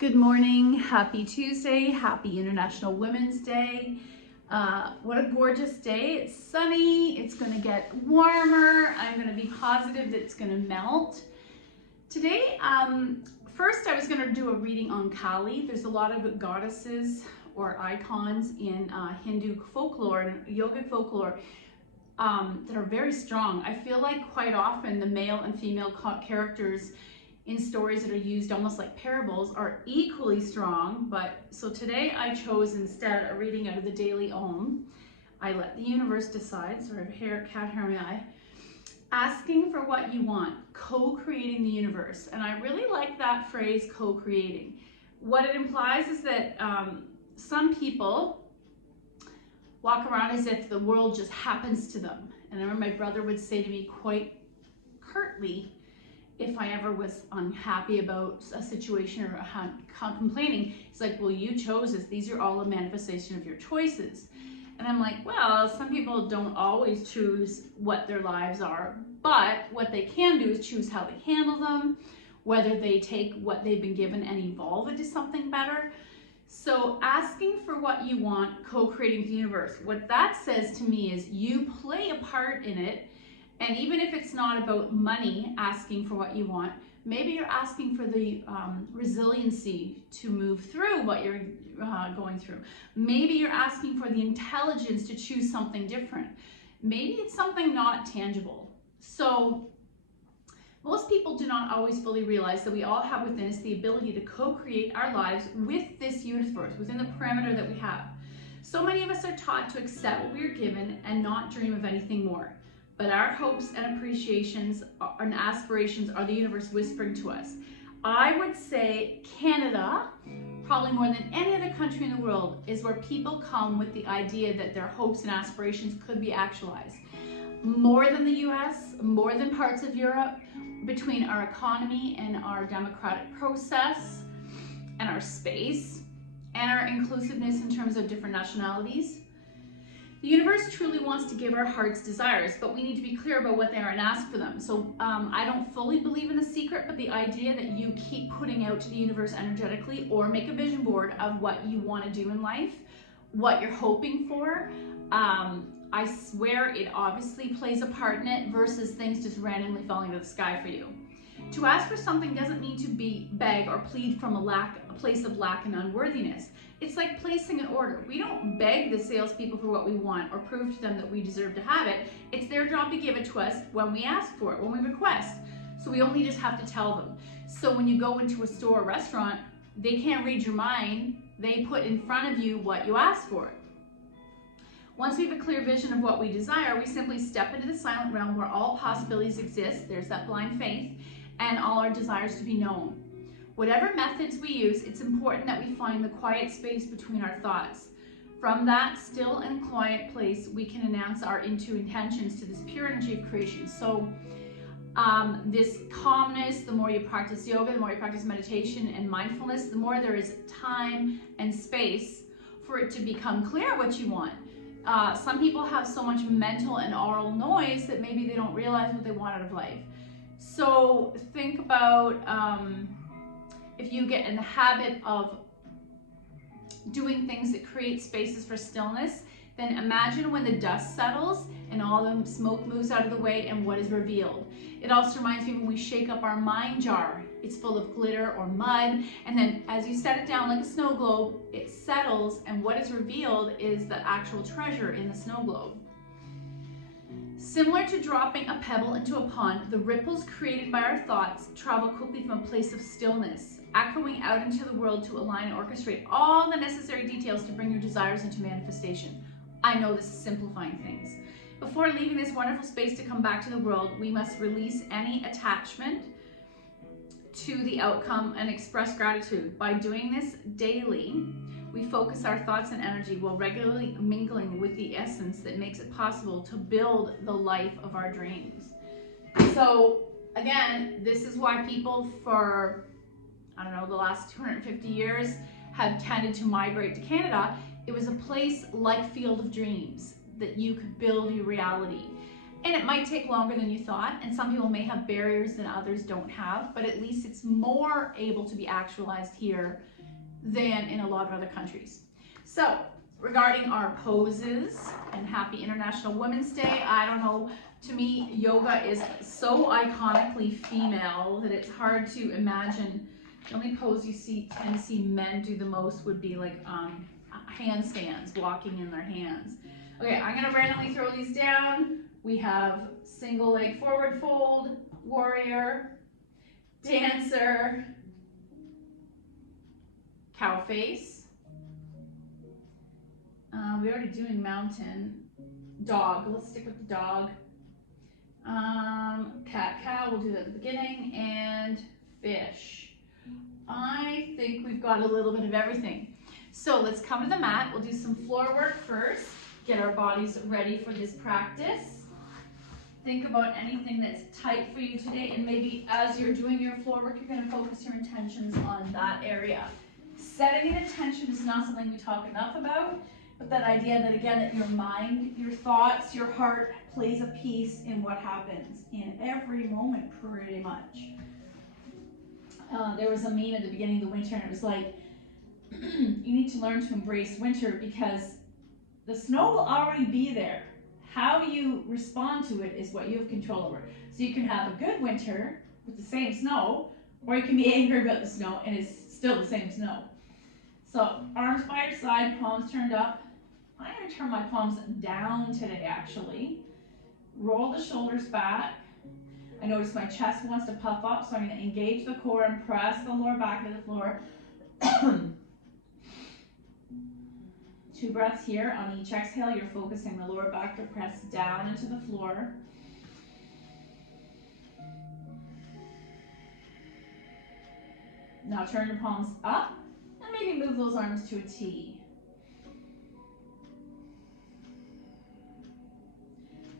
Good morning, happy Tuesday, happy International Women's Day. What a gorgeous day. It's sunny, it's gonna get warmer. I'm gonna be positive that it's gonna melt. Today, first I was gonna do a reading on Kali. There's a lot of goddesses or icons in Hindu folklore and yogic folklore that are very strong. I feel like quite often the male and female characters in stories that are used almost like parables are equally strong, but so today I chose instead a reading out of the Daily Om. I let the universe decide, sorry, cat hair in my eye. Asking for what you want, co-creating the universe. And I really like that phrase, co-creating. What it implies is that some people walk around as if the world just happens to them. And I remember my brother would say to me quite curtly, if I ever was unhappy about a situation or complaining, he's like, well, you chose this. These are all a manifestation of your choices. And I'm like, well, some people don't always choose what their lives are, but what they can do is choose how they handle them, whether they take what they've been given and evolve into something better. So asking for what you want, co-creating the universe, what that says to me is you play a part in it. And even if it's not about money, asking for what you want, maybe you're asking for the resiliency to move through what you're going through. Maybe you're asking for the intelligence to choose something different. Maybe it's something not tangible. So most people do not always fully realize that we all have within us the ability to co-create our lives with this universe, within the parameter that we have. So many of us are taught to accept what we are given and not dream of anything more. But our hopes and appreciations and aspirations are the universe whispering to us. I would say Canada, probably more than any other country in the world, is where people come with the idea that their hopes and aspirations could be actualized. More than the US, more than parts of Europe, between our economy and our democratic process and our space and our inclusiveness in terms of different nationalities. The universe truly wants to give our heart's desires, but we need to be clear about what they are and ask for them. So I don't fully believe in the secret, but the idea that you keep putting out to the universe energetically or make a vision board of what you want to do in life, what you're hoping for, I swear it obviously plays a part in it versus things just randomly falling to the sky for you. To ask for something doesn't mean to beg or plead from a place of lack and unworthiness. It's like placing an order. We don't beg the salespeople for what we want or prove to them that we deserve to have it. It's their job to give it to us when we ask for it, when we request. So we only just have to tell them. So when you go into a store or restaurant, they can't read your mind. They put in front of you what you ask for. Once we have a clear vision of what we desire, we simply step into the silent realm where all possibilities exist. There's that blind faith, and all our desires to be known. Whatever methods we use, it's important that we find the quiet space between our thoughts. From that still and quiet place, we can announce our intentions to this pure energy of creation. So this calmness, the more you practice yoga, the more you practice meditation and mindfulness, the more there is time and space for it to become clear what you want. Some people have so much mental and oral noise that maybe they don't realize what they want out of life. So think about if you get in the habit of doing things that create spaces for stillness, then imagine when the dust settles and all the smoke moves out of the way and what is revealed. It also reminds me when we shake up our mind jar, it's full of glitter or mud, and then as you set it down like a snow globe, it settles, and what is revealed is the actual treasure in the snow globe. Similar to dropping a pebble into a pond, the ripples created by our thoughts travel quickly from a place of stillness, echoing out into the world to align and orchestrate all the necessary details to bring your desires into manifestation. I know this is simplifying things. Before leaving this wonderful space to come back to the world, we must release any attachment to the outcome and express gratitude. By doing this daily, we focus our thoughts and energy while regularly mingling with the essence that makes it possible to build the life of our dreams. So again, this is why people for, I don't know, the last 250 years have tended to migrate to Canada. It was a place like Field of Dreams that you could build your reality. And it might take longer than you thought, and some people may have barriers that others don't have, but at least it's more able to be actualized here than in a lot of other countries. So, regarding our poses, and happy International Women's Day, I don't know, to me, yoga is so iconically female that it's hard to imagine. The only pose you tend to see men do the most would be like handstands, walking in their hands. Okay, I'm gonna randomly throw these down. We have single leg forward fold, warrior, dancer, cow face. We're already doing mountain. Dog, let's stick with the dog. Cat, cow, we'll do that at the beginning. And fish. I think we've got a little bit of everything. So let's come to the mat. We'll do some floor work first. Get our bodies ready for this practice. Think about anything that's tight for you today, and maybe as you're doing your floor work, you're going to focus your intentions on that area. Setting an intention is not something we talk enough about, but that idea that, again, that your mind, your thoughts, your heart plays a piece in what happens in every moment, pretty much. There was a meme at the beginning of the winter, and it was like, you need to learn to embrace winter because the snow will already be there. How you respond to it is what you have control over. So you can have a good winter with the same snow, or you can be angry about the snow and it's still the same snow. So arms by your side, palms turned up. I'm going to turn my palms down today, actually. Roll the shoulders back. I notice my chest wants to puff up, so I'm going to engage the core and press the lower back of the floor. 2 breaths here. On each exhale, you're focusing the lower back to press down into the floor. Now turn your palms up and maybe move those arms to a T.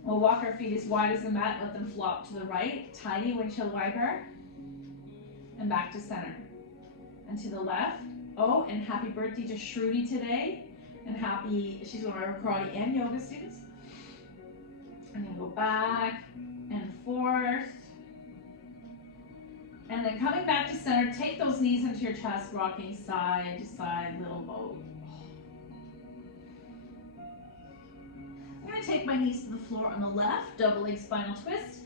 We'll walk our feet as wide as the mat, let them flop to the right, tiny windshield wiper, and back to center. And to the left. Oh, and happy birthday to Shruti today. And she's one of our karate and yoga students. And then go back and forth. And then coming back to center, take those knees into your chest, rocking side to side, little boat. I'm going to take my knees to the floor on the left, double leg spinal twist.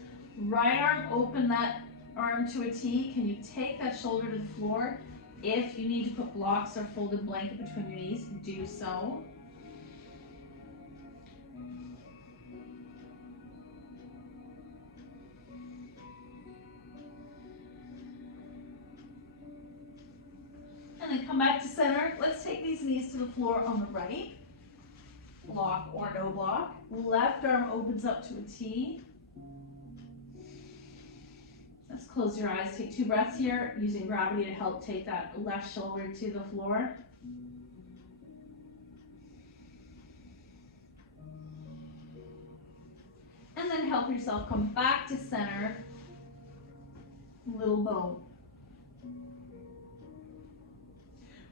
Right arm, open that arm to a T. Can you take that shoulder to the floor? If you need to put blocks or folded blanket between your knees, do so. And then come back to center. Let's take these knees to the floor on the right. Block or no block. Left arm opens up to a T. Let's close your eyes. Take 2 breaths here, using gravity to help take that left shoulder to the floor. And then help yourself come back to center. Little bow.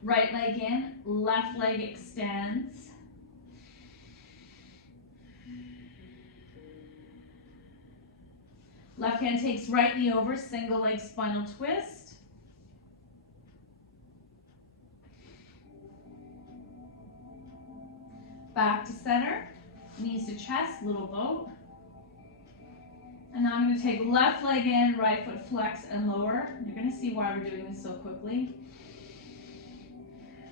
Right leg in, left leg extends. Left hand takes right knee over, single leg spinal twist. Back to center, knees to chest, little boat. And now I'm going to take left leg in, right foot flex and lower. You're going to see why we're doing this so quickly.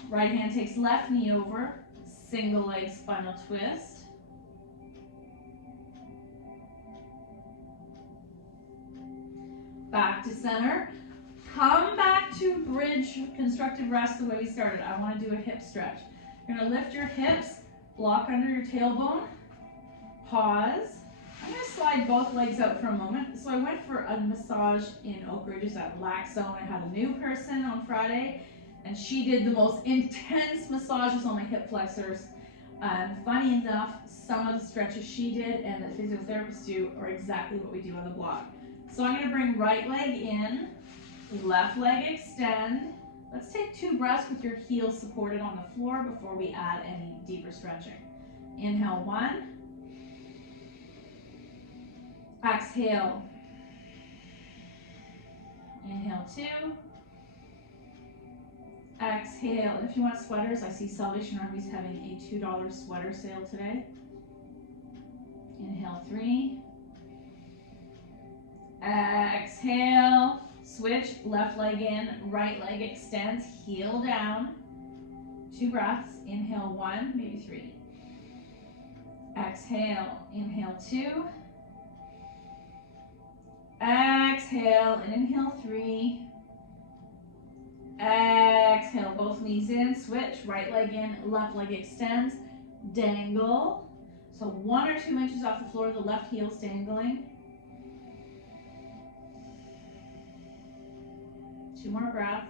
Right hand takes left knee over, single leg spinal twist. Back to center. Come back to bridge constructive rest the way we started. I want to do a hip stretch. You're going to lift your hips, block under your tailbone, pause. I'm going to slide both legs out for a moment. So I went for a massage in Oak Ridge at Relax Zone. I had a new person on Friday, and she did the most intense massages on my hip flexors. Funny enough, some of the stretches she did and the physiotherapists do are exactly what we do on the block. So I'm going to bring right leg in, left leg extend. Let's take 2 breaths with your heels supported on the floor before we add any deeper stretching. Inhale 1. Exhale. Inhale 2. Exhale. And if you want sweaters, I see Salvation Army's having a $2 sweater sale today. Inhale 3. Exhale. Switch. Left leg in, right leg extends, heel down. 2 breaths. Inhale 1, maybe 3. Exhale. Inhale 2. Exhale and inhale 3. Exhale, both knees in, switch, right leg in, left leg extends, dangle. So 1 or 2 inches off the floor, the left heel's dangling. 2 more breaths.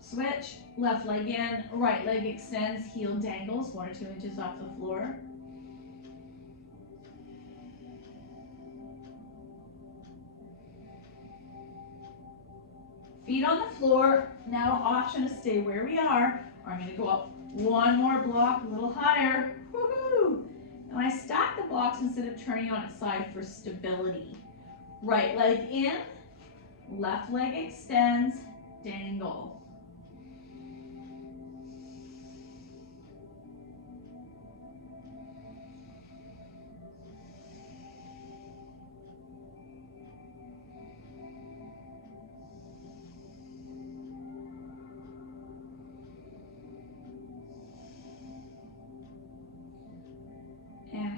Switch, left leg in, right leg extends, heel dangles, 1 or 2 inches off the floor. Feet on the floor. Now option to stay where we are, or I'm going to go up 1 more block, a little higher. Woohoo! And I stack the blocks instead of turning on its side for stability. Right leg in, left leg extends, dangle.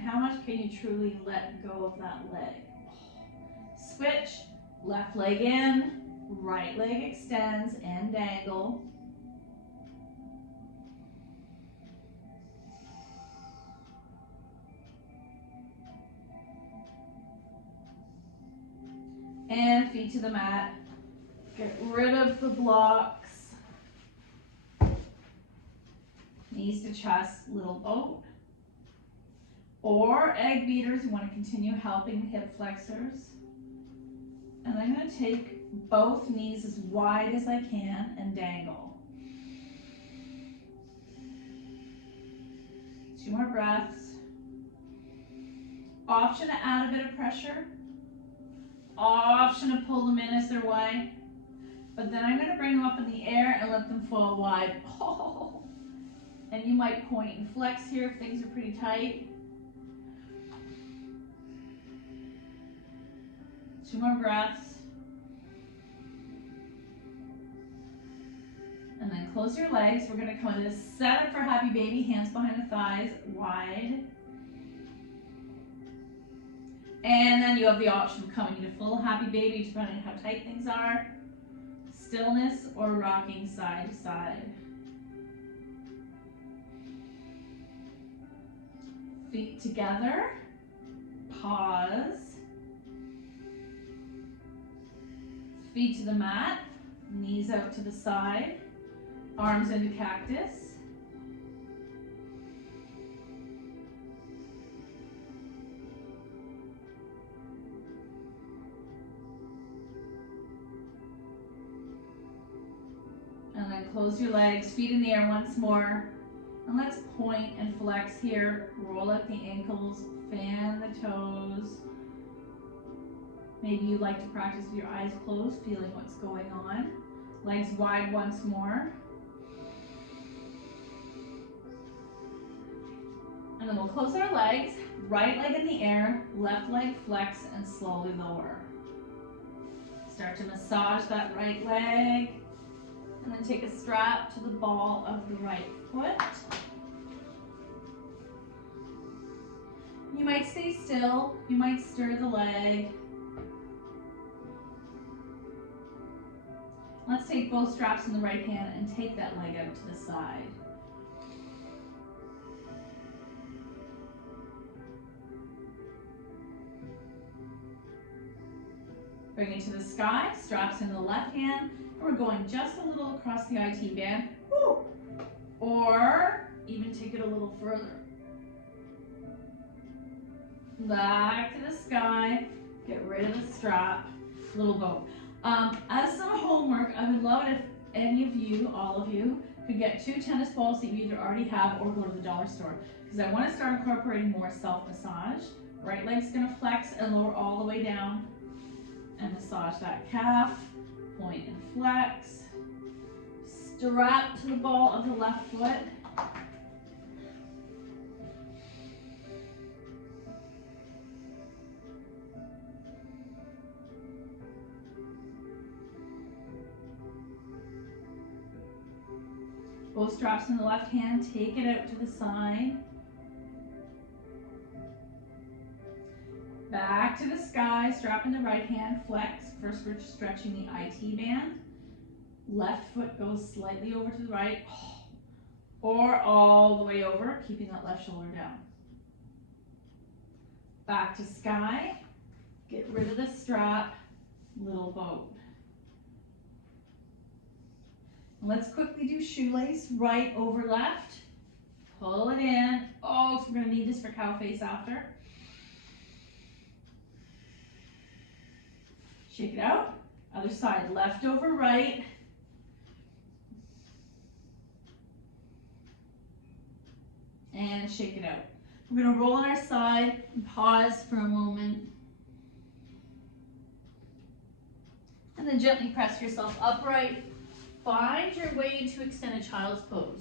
How much can you truly let go of that leg? Switch, left leg in, right leg extends and dangle. And feet to the mat. Get rid of the blocks. Knees to chest, little boat. Or egg beaters, you want to continue helping hip flexors. And I'm going to take both knees as wide as I can and dangle. 2 more breaths. Option to add a bit of pressure. Option to pull them in as they're wide. But then I'm going to bring them up in the air and let them fall wide. Oh. And you might point and flex here if things are pretty tight. 2 more breaths. And then close your legs. We're going to come into setup for happy baby. Hands behind the thighs, wide. And then you have the option of coming into full happy baby, depending on how tight things are. Stillness or rocking side to side. Feet together. Pause. Feet to the mat, knees out to the side, arms into cactus. And then close your legs, feet in the air once more. And let's point and flex here. Roll out the ankles, fan the toes. Maybe you'd like to practice with your eyes closed, feeling what's going on. Legs wide once more. And then we'll close our legs, right leg in the air, left leg flex and slowly lower. Start to massage that right leg. And then take a strap to the ball of the right foot. You might stay still, you might stir the leg. Let's take both straps in the right hand and take that leg out to the side. Bring it to the sky, straps in the left hand, and we're going just a little across the IT band. Woo! Or even take it a little further. Back to the sky, get rid of the strap, little boat. As some homework, I would love it if any of you, all of you, Could get 2 tennis balls that you either already have or go to the dollar store. Because I want to start incorporating more self-massage. Right leg's going to flex and lower all the way down. And massage that calf. Point and flex. Strap to the ball of the left foot. Both straps in the left hand, take it out to the side. Back to the sky, strap in the right hand, flex. First we're stretching the IT band. Left foot goes slightly over to the right, or all the way over, keeping that left shoulder down. Back to sky, get rid of the strap, little boat. Let's quickly do shoelace, right over left. Pull it in. Oh, so we're gonna need this for cow face after. Shake it out. Other side, left over right. And shake it out. We're gonna roll on our side and pause for a moment. And then gently press yourself upright. Find your way into extended child's pose.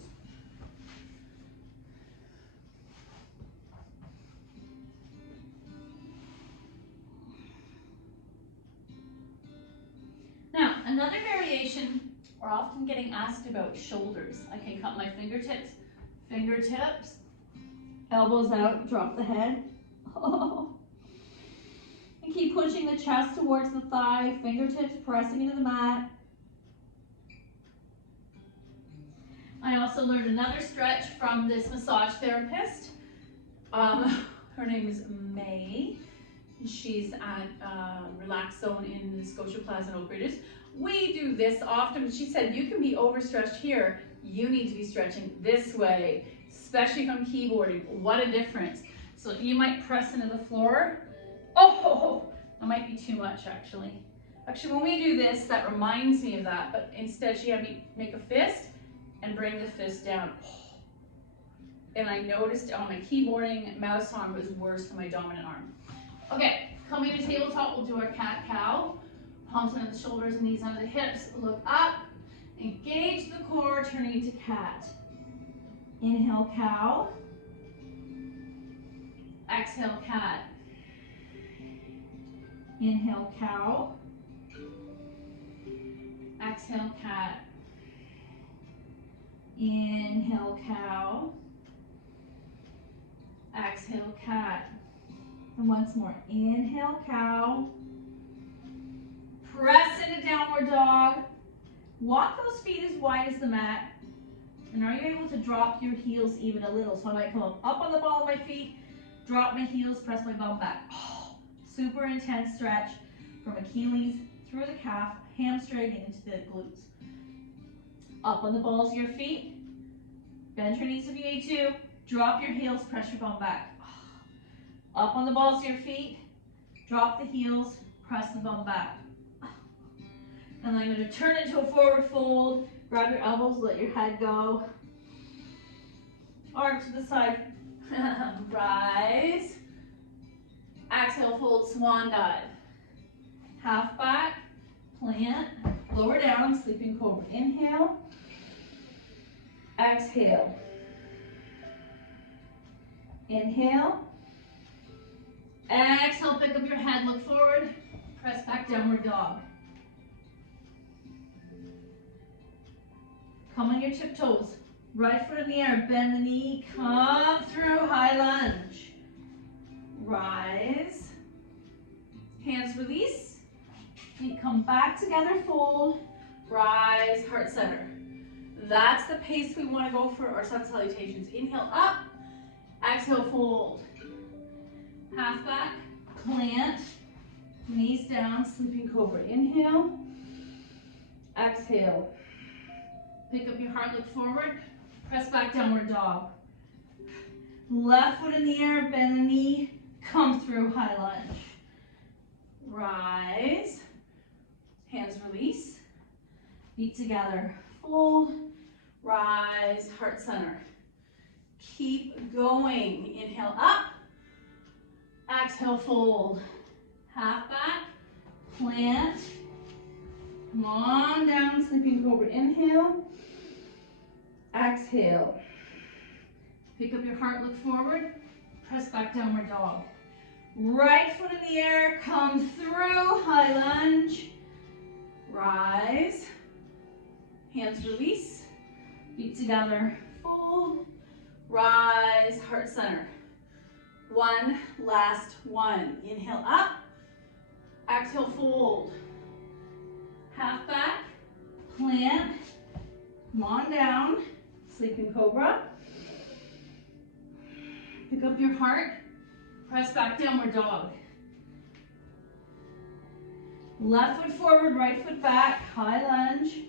Now, another variation, we're often getting asked about shoulders. I can cut my fingertips, elbows out, drop the head. Oh. And keep pushing the chest towards the thigh, fingertips pressing into the mat. I also learned another stretch from this massage therapist. Her name is May. She's at Relax Zone in the Scotia Plaza in Oak Ridges. We do this often. She said, you can be overstretched here. You need to be stretching this way, especially if I'm keyboarding. What a difference. So you might press into the floor. Oh, that might be too much actually. Actually, when we do this, that reminds me of that, but instead she had me make a fist and bring the fist down. And I noticed on my keyboarding, mouse arm was worse than my dominant arm. Okay, coming to tabletop, we'll do our cat-cow. Palms under the shoulders, knees under the hips. Look up, engage the core, turning into cat. Inhale, cow. Exhale, cat. Inhale, cow. Exhale, cat. Inhale, cow. Exhale, cat. And once more, inhale, cow. Press into downward dog. Walk those feet as wide as the mat. And are you able to drop your heels even a little? So I might come up on the ball of my feet, drop my heels, press my bum back. Oh, super intense stretch from Achilles through the calf, hamstring, and into the glutes. Up on the balls of your feet. Bend your knees if you need to. Drop your heels, press your bum back. Up on the balls of your feet. Drop the heels, press the bum back. And I'm going to turn into a forward fold. Grab your elbows, let your head go. Arms to the side. Rise. Exhale, fold, swan dive. Half back, plant, lower down, sleeping cobra. Inhale. Exhale. Inhale. Exhale, pick up your head, look forward. Press back, downward dog. Come on your tiptoes. Right foot in the air, bend the knee, come through, high lunge. Rise. Hands release. Feet come back together, fold. Rise, heart center. That's the pace we want to go for our sun salutations. Inhale up, exhale, fold. Half back, plant, knees down, sleeping cobra. Inhale, exhale. Pick up your heart, look forward, press back, downward dog. Left foot in the air, bend the knee, come through, high lunge. Rise, hands release, feet together, fold, rise, heart center. Keep going. Inhale up, exhale, fold. Half back, plant. Come on down, sleeping cobra. Inhale, exhale. Pick up your heart, look forward, press back, downward dog. Right foot in the air, come through, high lunge. Rise, hands release, feet together, fold, rise, heart center. One, last one. Inhale up, exhale, fold. Half back, plant, come on down, sleeping cobra. Pick up your heart, press back, downward dog. Left foot forward, right foot back, high lunge.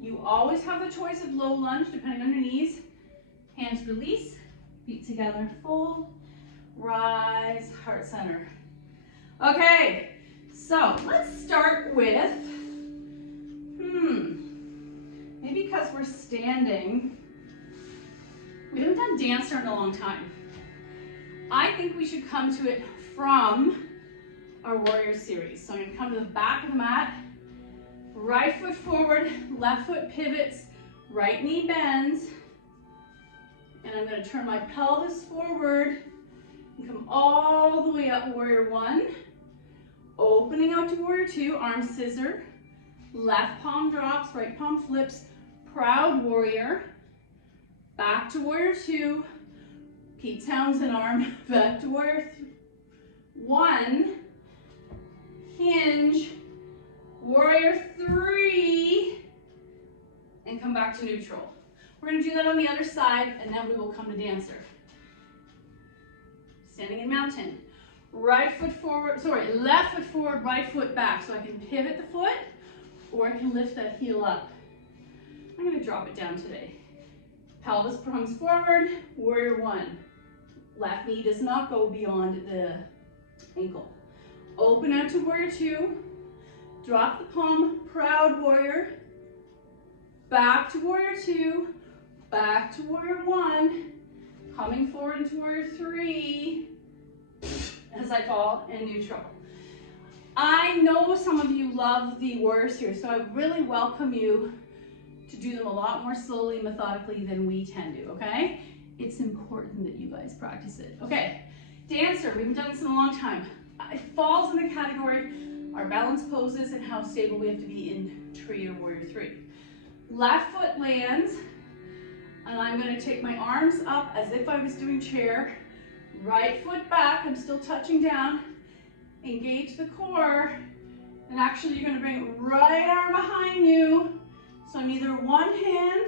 You always have the choice of low lunge depending on your knees. Hands release, feet together, fold, rise, heart center. Okay, so let's start with, maybe because we're standing, we haven't done dancer in a long time. I think we should come to it from our warrior series. So I'm gonna come to the back of the mat, right foot forward, left foot pivots, right knee bends, and I'm gonna turn my pelvis forward and come all the way up, warrior one, opening out to warrior two, arm scissor, left palm drops, right palm flips, proud warrior, back to warrior two, Pete Townsend arm, back to warrior one, hinge, warrior three, and come back to neutral. We're going to do that on the other side, and then we will come to dancer. Standing in mountain. Right foot forward, left foot forward, right foot back. So I can pivot the foot, or I can lift that heel up. I'm going to drop it down today. Pelvis comes forward, warrior one. Left knee does not go beyond the ankle. Open out to warrior two. Drop the palm, proud warrior. Back to warrior two. Back to warrior one. Coming forward into warrior three. As I fall in neutral. I know some of you love the warrior series, so I really welcome you to do them a lot more slowly, methodically than we tend to, okay? It's important that you guys practice it. Okay, dancer, we haven't done this in a long time. It falls in the category, our balance poses and how stable we have to be in tree or warrior three. Left foot lands, and I'm gonna take my arms up as if I was doing chair. Right foot back, I'm still touching down. Engage the core, and actually you're gonna bring right arm behind you. So I'm either one hand,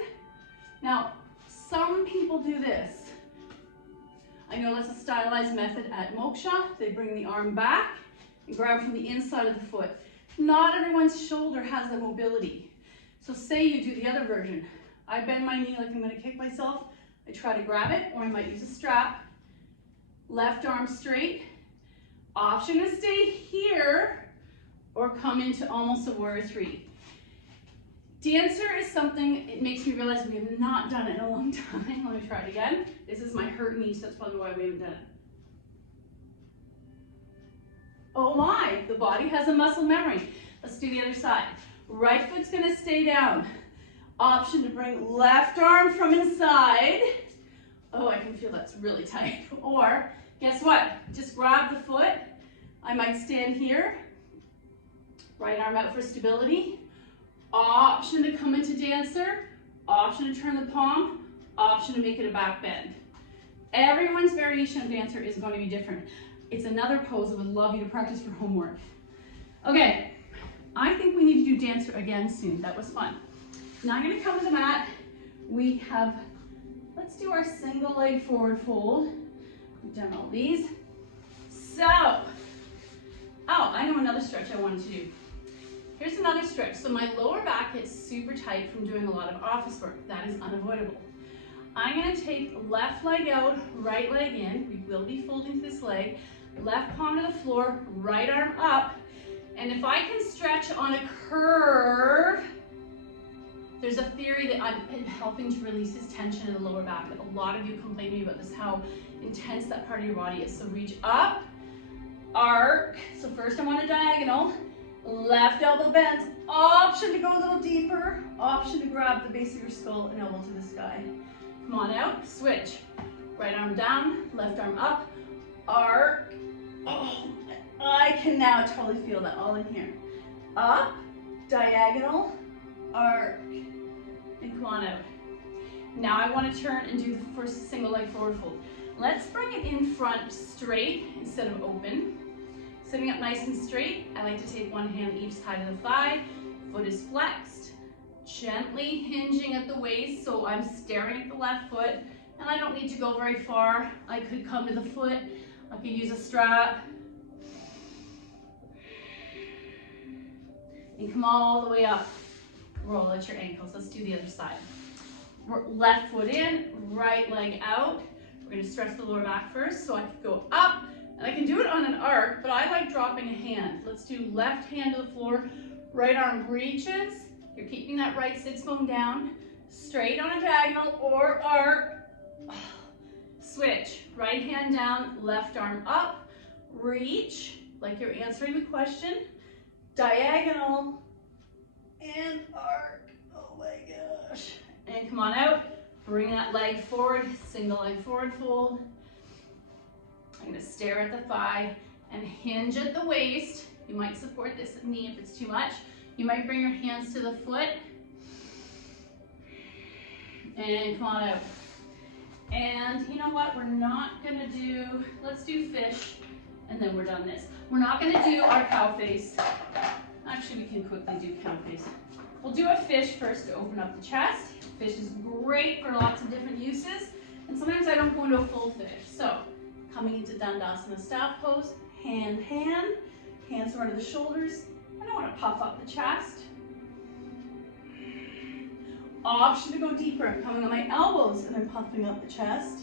now some people do this. I know that's a stylized method at Moksha. They bring the arm back and grab from the inside of the foot. Not everyone's shoulder has the mobility. So say you do the other version. I bend my knee like I'm gonna kick myself. I try to grab it, or I might use a strap. Left arm straight. Option to stay here or come into almost a warrior three. Dancer is something, it makes me realize we have not done it in a long time. Let me try it again. This is my hurt knee, so that's probably why we haven't done it. Oh my, the body has a muscle memory. Let's do the other side. Right foot's gonna stay down. Option to bring left arm from inside. Oh, I can feel that's really tight. Or, guess what? Just grab the foot. I might stand here. Right arm out for stability. Option to come into dancer. Option to turn the palm. Option to make it a back bend. Everyone's variation of dancer is going to be different. It's another pose I would love you to practice for homework. Okay, I think we need to do dancer again soon. That was fun. Now I'm going to come to the mat. We have, let's do our single leg forward fold. We've done all these. So, oh, I know another stretch I wanted to do. Here's another stretch. So my lower back is super tight from doing a lot of office work. That is unavoidable. I'm going to take left leg out, right leg in. We will be folding this leg. Left palm to the floor, right arm up. And if I can stretch on a curve, There's a theory that I'm helping to release his tension in the lower back. A lot of you complain to me about this, how intense that part of your body is. So reach up, arc. So first I'm on a diagonal, left elbow bends, option to go a little deeper, option to grab the base of your skull and elbow to the sky. Come on out, switch. Right arm down, left arm up, arc. Oh, I can now totally feel that all in here. Up, diagonal, arc, and come on out. Now I want to turn and do the first single leg forward fold. Let's bring it in front straight instead of open. Sitting up nice and straight, I like to take one hand each side of the thigh, foot is flexed, gently hinging at the waist, so I'm staring at the left foot, and I don't need to go very far. I could come to the foot, I could use a strap, and come all the way up. Roll at your ankles. Let's do the other side. Left foot in, right leg out. We're going to stress the lower back first, so I can go up, and I can do it on an arc, but I like dropping a hand. Let's do left hand to the floor, right arm reaches. You're keeping that right sits bone down, straight on a diagonal or arc. Switch, right hand down, left arm up, reach, like you're answering the question. Diagonal and arc. Oh my gosh. And come on out. Bring that leg forward, single leg forward fold. I'm going to stare at the thigh and hinge at the waist. You might support this knee if it's too much. You might bring your hands to the foot. And come on out. And you know what? We're not going to do, let's do fish. And then we're done this. We're not going to do our cow face. Actually, we can quickly do cow face. We'll do a fish first to open up the chest. Fish is great for lots of different uses. And sometimes I don't go into a full fish. So, coming into Dandasana staff pose, hand, hands over to the shoulders. I don't want to puff up the chest. Option to go deeper. I'm coming on my elbows and I'm puffing up the chest.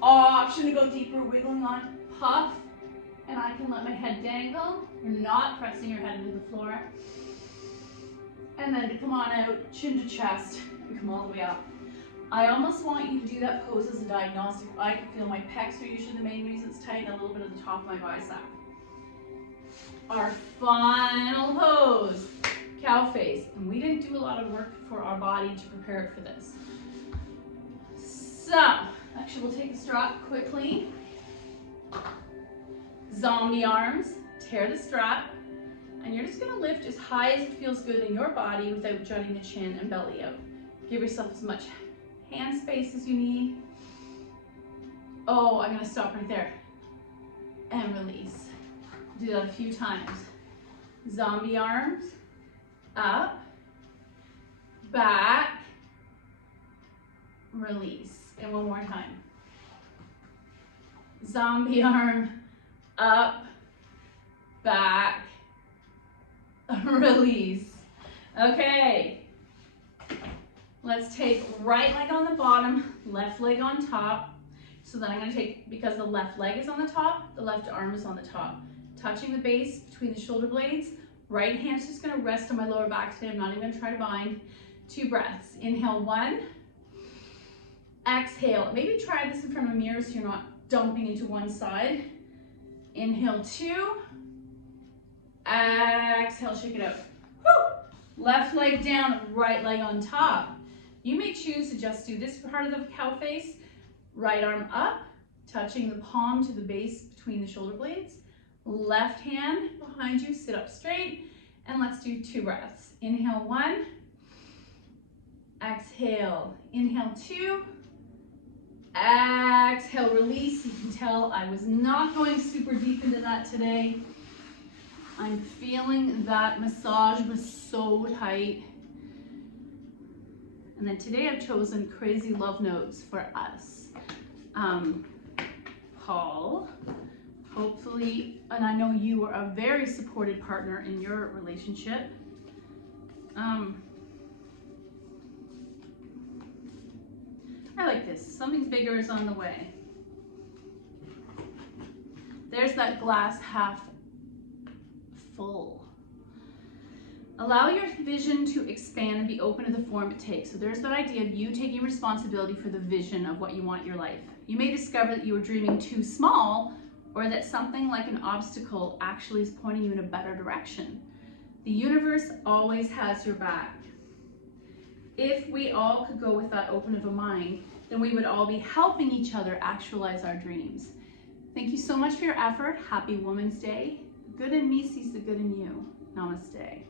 Option to go deeper, wiggling on, puff. And I can let my head dangle. You're not pressing your head into the floor. And then to come on out, chin to chest, and come all the way up. I almost want you to do that pose as a diagnostic. I can feel my pecs are usually the main reason it's tight, and a little bit of the top of my bicep. Our final pose, cow face. And we didn't do a lot of work for our body to prepare it for this. So, actually we'll take the strap quickly. Zombie arms, tear the strap, and you're just going to lift as high as it feels good in your body without jutting the chin and belly out. Give yourself as much hand space as you need. Oh, I'm going to stop right there. And release. Do that a few times. Zombie arms, up, back, release. And one more time. Zombie arm, up, back, release. Okay, let's take right leg on the bottom, left leg on top. So then I'm going to take, because the left leg is on the top, the left arm is on the top. Touching the base between the shoulder blades. Right hand's just going to rest on my lower back today. I'm not even going to try to bind. 2 breaths. Inhale, 1. Exhale. Maybe try this in front of a mirror so you're not dumping into one side. Inhale, 2. Exhale, shake it out. Woo! Left leg down, right leg on top. You may choose to just do this part of the cow face. Right arm up, touching the palm to the base between the shoulder blades. Left hand behind you, sit up straight, and let's do 2 breaths. Inhale, 1. Exhale. Inhale, 2. Exhale, release. You can tell I was not going super deep into that today. I'm feeling that massage was so tight. And then today I've chosen crazy love notes for us. Paul, hopefully, and I know you are a very supported partner in your relationship. I like this. Something bigger is on the way. There's that glass half full. Allow your vision to expand and be open to the form it takes. So there's that idea of you taking responsibility for the vision of what you want your life. You may discover that you were dreaming too small, or that something like an obstacle actually is pointing you in a better direction. The universe always has your back. If we all could go with that open of a mind, then we would all be helping each other actualize our dreams. Thank you so much for your effort. Happy Women's Day. The good in me sees the good in you. Namaste.